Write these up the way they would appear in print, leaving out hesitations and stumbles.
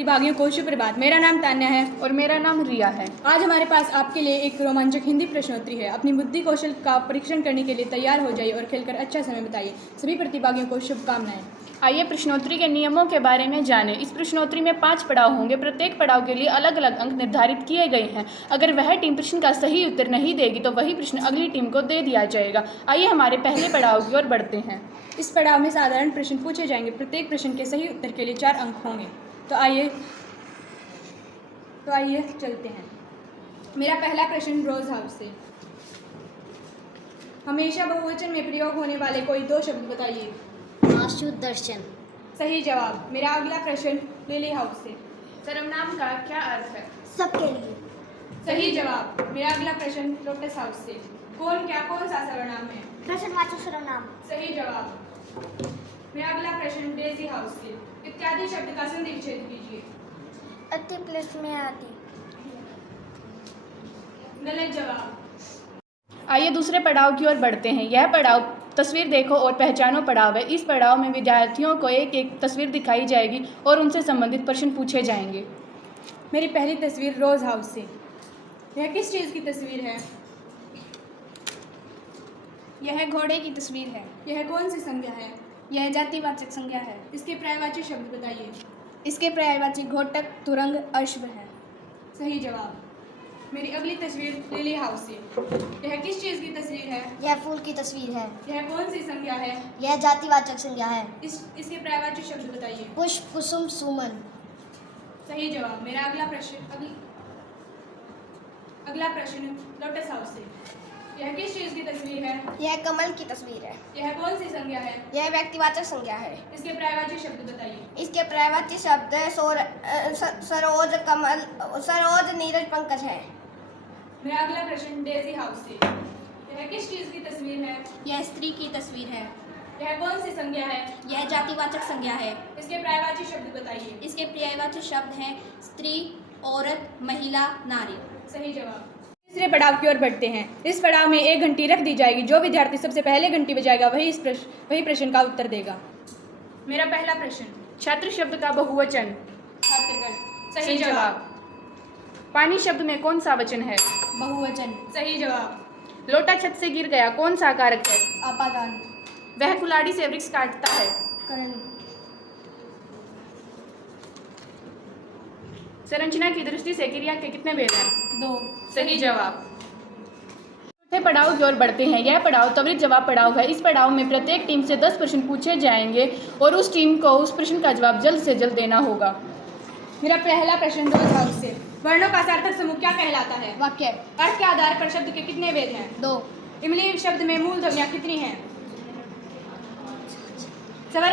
प्रतिभागियों को सुप्रभात। मेरा नाम तान्या है और मेरा नाम रिया है। आज हमारे पास आपके लिए एक रोमांचक हिंदी प्रश्नोत्तरी है। अपनी बुद्धि कौशल का परीक्षण करने के लिए तैयार हो जाइए और खेलकर अच्छा समय बिताइए। सभी प्रतिभागियों को शुभकामनाएं। आइए प्रश्नोत्तरी के नियमों के बारे में जानें। इस प्रश्नोत्तरी में 5 पड़ाव होंगे। प्रत्येक पड़ाव के लिए अलग अलग अंक निर्धारित किए गए हैं। अगर वह टीम प्रश्न का सही उत्तर नहीं देगी तो वही प्रश्न अगली टीम को दे दिया जाएगा। आइए हमारे पहले पड़ाव की ओर बढ़ते हैं। इस पड़ाव में साधारण प्रश्न पूछे जाएंगे। प्रत्येक प्रश्न के सही उत्तर के लिए 4 अंक होंगे। तो आइए चलते हैं। मेरा पहला प्रश्न रोज हाउस से। हमेशा बहुवचन में प्रयोग होने वाले कोई 2 शब्द बताइए। आशु दर्शन। सही जवाब। मेरा अगला प्रश्न लिली हाउस से। सर्वनाम का क्या अर्थ है? सबके लिए। सही जवाब। मेरा अगला प्रश्न लोटस हाउस से। कौन सा सर्वनाम है? प्रश्नवाचक सर्वनाम। सही जवाब। मेरा अगला प्रश्न डेजी हाउस से। इत्यादि शब्द का संधि विच्छेद कीजिए। अति प्लस में आती। गलत जवाब। आइए दूसरे पड़ाव की ओर बढ़ते हैं। यह पड़ाव तस्वीर देखो और पहचानो पड़ाव है। इस पड़ाव में विद्यार्थियों को एक एक तस्वीर दिखाई जाएगी और उनसे संबंधित प्रश्न पूछे जाएंगे। मेरी पहली तस्वीर रोज हाउस से। यह किस चीज़ की तस्वीर है? यह घोड़े की तस्वीर है। यह कौन सी संज्ञा है? यह जातिवाचक संज्ञा है। इसके पर्यायवाची शब्द बताइए। इसके पर्यायवाची घोटक, तुरंग, अश्व है। सही जवाब। मेरी अगली तस्वीर लिली हाउस से। यह किस चीज़ की तस्वीर है? यह फूल की तस्वीर है। यह कौन सी संज्ञा है? यह जातिवाचक संज्ञा है। इसके पर्यायवाची शब्द बताइए। पुष्प, कुसुम, सुमन। सही जवाब। मेरा अगला प्रश्न लोटस हाउस से। यह किस चीज़ की तस्वीर है? यह कमल की तस्वीर है। यह कौन सी संज्ञा है? यह व्यक्तिवाचक संज्ञा है। इसके पर्यायवाची शब्द बताइए। इसके पर्यायवाची शब्द सरोज, कमल, सरोज, नीरज, पंकज है। मेरा अगला प्रश्न डेजी हाउस से। यह किस चीज़ की तस्वीर है? यह स्त्री की तस्वीर है। यह कौन सी संज्ञा है? यह जातिवाचक संज्ञा है। इसके पर्यायवाची शब्द बताइए। इसके पर्यायवाची शब्द हैं स्त्री, औरत, महिला, नारी। सही जवाब। तीसरे पड़ाव की ओर बढ़ते हैं। इस पड़ाव में 1 घंटी रख दी जाएगी। जो विद्यार्थी सबसे पहले घंटी बजाएगा वही प्रश्न का उत्तर देगा। मेरा पहला प्रश्न। छात्र शब्द का बहुवचन। छात्रगण। सही जवाब। पानी शब्द में कौन सा वचन है? बहुवचन। सही जवाब। लोटा छत से गिर गया कौन सा कारक है? अपादान। वह कुल्हाड़ी से वृक्ष काटता है। करणी। संरचना की दृष्टि से क्रिया के कितने भेद हैं? 2। सही जवाब। चौथे पड़ाव की ओर बढ़ते हैं। यह पड़ाव त्वरित जवाब पड़ाव है। इस पड़ाव में प्रत्येक टीम से 10 प्रश्न पूछे जाएंगे और उस टीम को उस प्रश्न का जवाब जल्द से जल्द देना होगा। मेरा पहला प्रश्न रोज हाउस से। वर्णों का सार्थक समूह क्या कहलाता है? वाक्य। अर्थ के आधार पर शब्द के कितने भेद हैं? 2। इमली शब्द में मूल ध्वनियाँ कितनी हैं? स्वर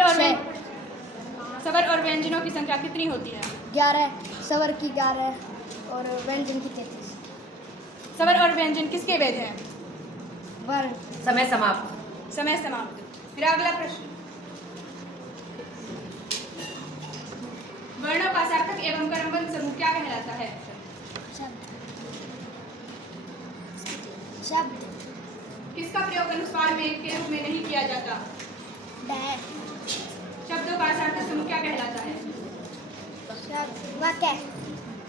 और व्यंजनों की संख्या कितनी होती है? 11। स्वर की 11 और व्यंजन की 33। स्वर और व्यंजन किसके भेद हैं? वर्ण। समय समाप्त। समय समाप्त। मेरा अगला प्रश्न। वर्णों का सार्थक एवं कर्मबद्ध समूह क्या कहलाता है? शब्द। किसका प्रयोग अनुस्वार में के रूप में नहीं किया जाता? शब्दों का सार्थक समूह क्या कहलाता है? वाक्य।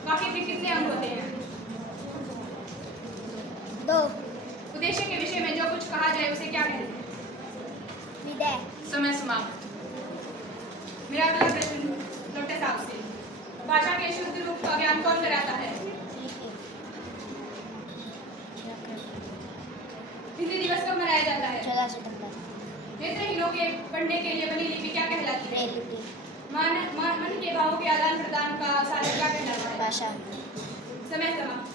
वाक्य के कितने अंग होते हैं? 2। उद्देश्य के विषय में जो कुछ कहा जाए उसे क्या कहते हैं? विधेय। समय समाप्त। मेरा अगला प्रश्न लोटस हाउस से। भाषा के शुद्ध रूप का ज्ञान कौन कराता है? हिंदी दिवस कब मनाया जाता है? 14 सितंबर। नेत्रहीनों के पढ़ने के लिए बनी लिपि क्या कहलाती है? लिपि। मन के भावों के आदान प्रदान का साधन क्या कहलाता है? भाषा। समय समाप्त।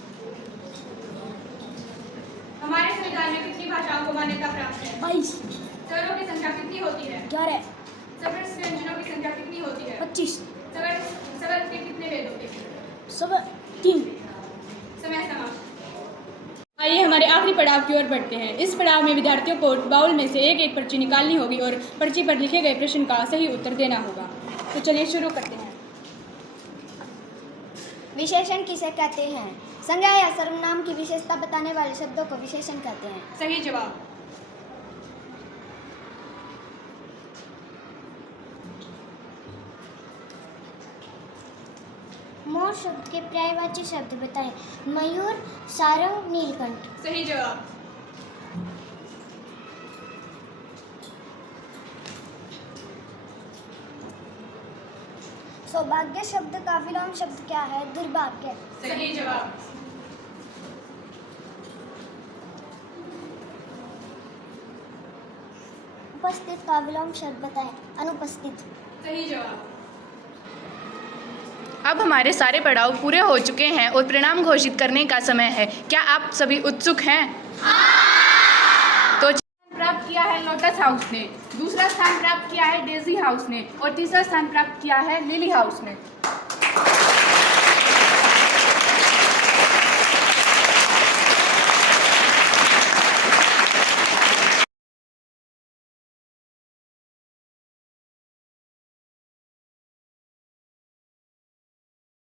हमारे संविधान में कितनी भाषाओं को मान्यता प्राप्त है? 22। स्वरों की संख्या कितनी होती है? 11। स्वर व्यंजनों की संख्या कितनी होती है? 25। स्वर के कितने भेद होते हैं? सब 3। समय समाप्त। आइए हमारे आखिरी पड़ाव की ओर बढ़ते हैं। इस पड़ाव में विद्यार्थियों को बाउल में से एक पर्ची निकालनी होगी और पर्ची पर लिखे गए प्रश्न का सही उत्तर देना होगा। तो चलिए शुरू करते हैं। विशेषण किसे कहते हैं? संज्ञा या सर्वनाम की विशेषता बताने वाले शब्दों को विशेषण कहते हैं। सही जवाब। मोर शब्द के पर्यायवाची शब्द बताएं। मयूर, सारंग, नीलकंठ। सही जवाब। सौभाग्य शब्द का विलोम शब्द क्या है? दुर्भाग्य। सही जवाब। उपस्थित का विलोम शब्द बताएं। अनुपस्थित। सही जवाब। अब हमारे सारे पड़ाव पूरे हो चुके हैं और परिणाम घोषित करने का समय है। क्या आप सभी उत्सुक हैं? तो प्राप्त किया है लोटस हाउस ने, दूसरा स्थान प्राप्त किया है डेजी हाउस ने और तीसरा स्थान प्राप्त किया है लिली हाउस ने।